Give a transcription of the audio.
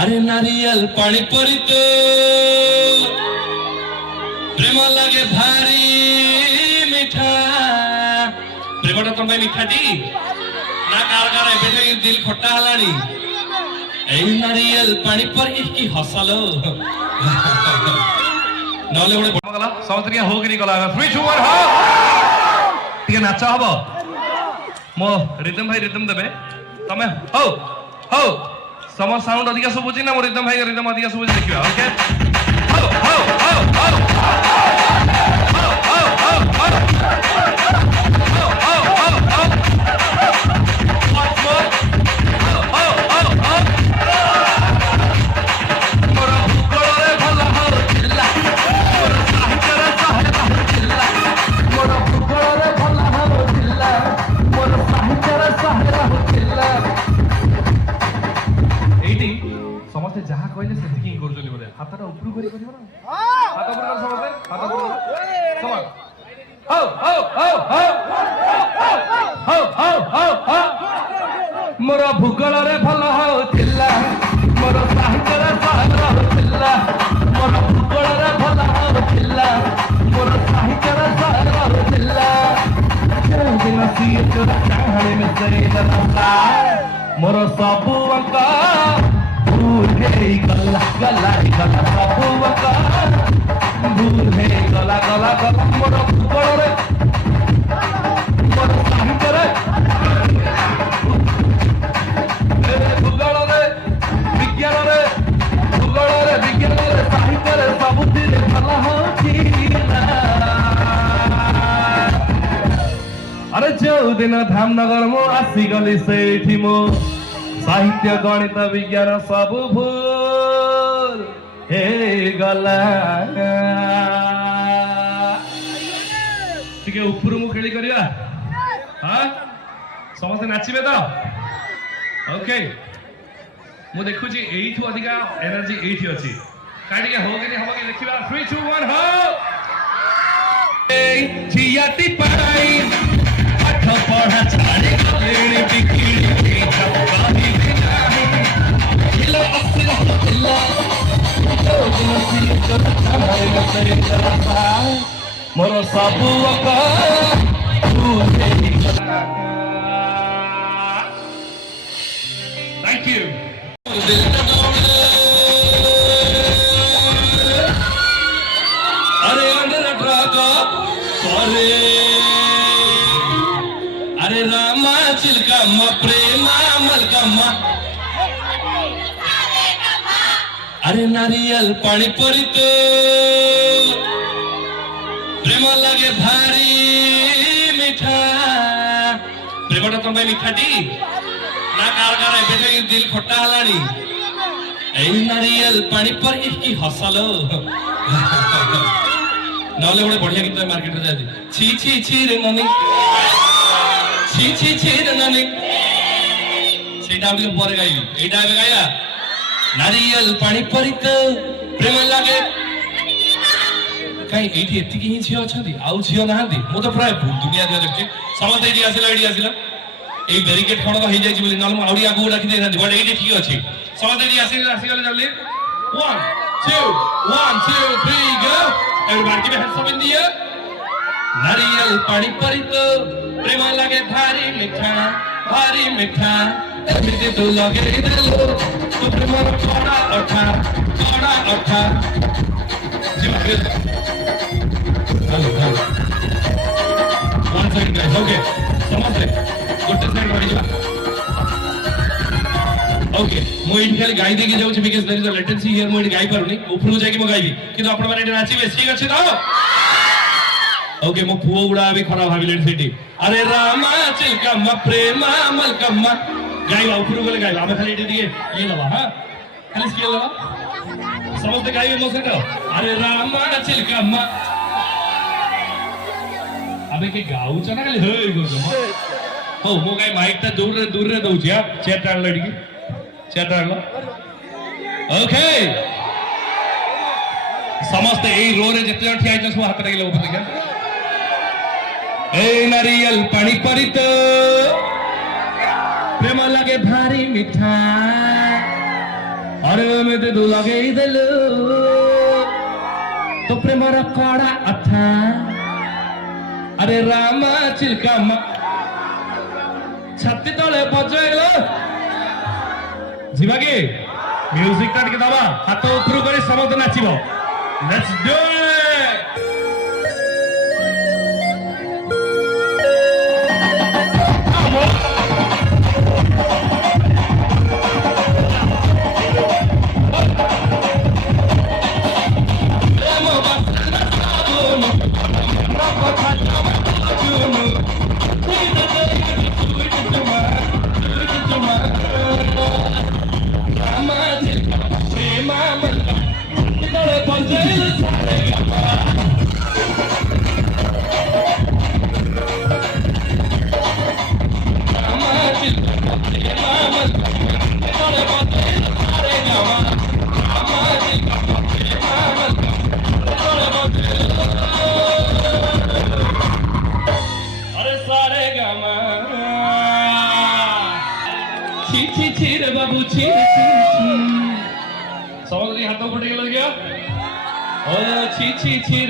अरे नारियल पानी परित प्रेम लगे भारी मीठा प्रेमटा तुम मीठाटी ना कार कार एबे दिल खट्टा हलानी ए नारियल पानी पर की हसलो नले गोटे गला समस्त हो कि गला 3 2 1 हो टिके नाच हबो मो रिदम भाई रिदम देबे तमे हो हो सम साउंड अधिक सुबुची ना मो रिदम भाई रिदम अधिक सुबुची देखिबा ओके हो हो हो हो समस्ते जहाँ कहले सेतिकी करजली बोले हातटा ऊपर करी करिवो ना हाथ ऊपर कर समस्ते हाथ ऊपर समान हो हो हो हो हो हो हो हो मोर भूगोल रे भल होतिला मोर साहित्य रे सहल होतिला मोर भूगोल रे भल होतिला मोर साहित्य रे सहल होतिला दिन सिए तोरा कहानी में सही लगा मोर सबु अंक भूल है गला गला गला बाबू का भूल है गला गला गला मोर भूगोल रे मोर साहित्य रे भूगोल रे विज्ञान रे भूगोल रे विज्ञान रे साहित्य रे सब दिन भला होतिला अरे जो दिन धामनगर मो आसी गली सेठी मो साहित्य गणित विज्ञान सब भूल हे गला टिके ऊपर मु खेली करिया हां समस्त नाचिबे तो ओके मु देखु जी एठू अधिका एनर्जी एठी अछि काटिके हो कि हो कि देखिबा 3 2 1 हो ए छियाटी पढ़ाई पाठ पढ़ा छाड़े गलेणी बिकिनी चपकाही बिनाही हिलो अस्सिलो हिलो तो दिनसी करता है गसे करता मोर सबु का तू है थैंक यू अरे अंदर ट्रक करे अरे रामा चिलकम्मा प्रेमा मलकम्मा अरे नारियल पानी परित प्रेम लगे भारी मीठा प्रेमटा तुम मीठाटी ना कार कार एबे दिल खट्टा हलानी ए नारियल पानी पर की हसलो नले गोटे बढ़िया गीत मार्केट रे जाती छी छी छी रे ननी छी छी छी रे ननी सेटा भी पर गाइली एटा बे गाया नारियल पानी परित प्रेम लागे काई एठी एति की झियो अछंती आउ झियो नाहंती मु तो प्राय दुनिया दे देखछि समस्त एठी आसिला ए बैरिकेड खण हो जाई छी बोली नल मु आउडी आगु राखि दे बट एठी ठीक अछि समस्त एठी आसिला जल्दी 1 2 3 गो everybody give a hands up in the air नारियल पानी परित प्रेम लगे भारी मीठा एमिति तो लगे दिलो तो प्रेम छोड़ा अठा hello one side guys okay समझले गोटे साइड बढ़ी जा ओके मो इन खाली गाई देके जाउ छी because there is a latency here मो इन गाई पारुनी ऊपर जाके मो गाइबी किंतु आपण माने एटा नाचिबे ठीक अछि तो ओके मो पुओ गुडा भी खरा भाबिलेन सेठी अरे रामा चिलकम्मा प्रेमा मलकम्मा गाइबा ऊपर गले गाइबा हम खाली एटी दिए ये लबा हां खाली स्केल लबा समझते गाइबे मो सेटा अरे रामा चिलकम्मा अबे के गाउ छ ना खाली होय गो हो मो गाई माइक ता दूर रे दउ छी हां चेट टाण लडी की चेट टाण ओके समस्त ए रो रे जते जण ठिया आइछ सब हाथ रे ऊपर देखा ए नारियल पानी परित प्रेम लगे भारी मीठा अरे ଏମିତି ତୁ ଲଗେଇ ଦେଲୁ ତୋ ପ୍ରେମର କଡ଼ା ଅଥା ଆରେ ରାମା ଚିଲକା ଛାତି ତଳେ ବଜେଇଲ ଯିବା କି ମ୍ୟୁଜିକ ଟା ଟିକେ ଦବା ହାତ ଉପରୁ କରି ସମସ୍ତେ ନାଚିବ ଲେଟ୍ସ ଡୁ रे बाबू समझ हाथ पटे गया छी छी छी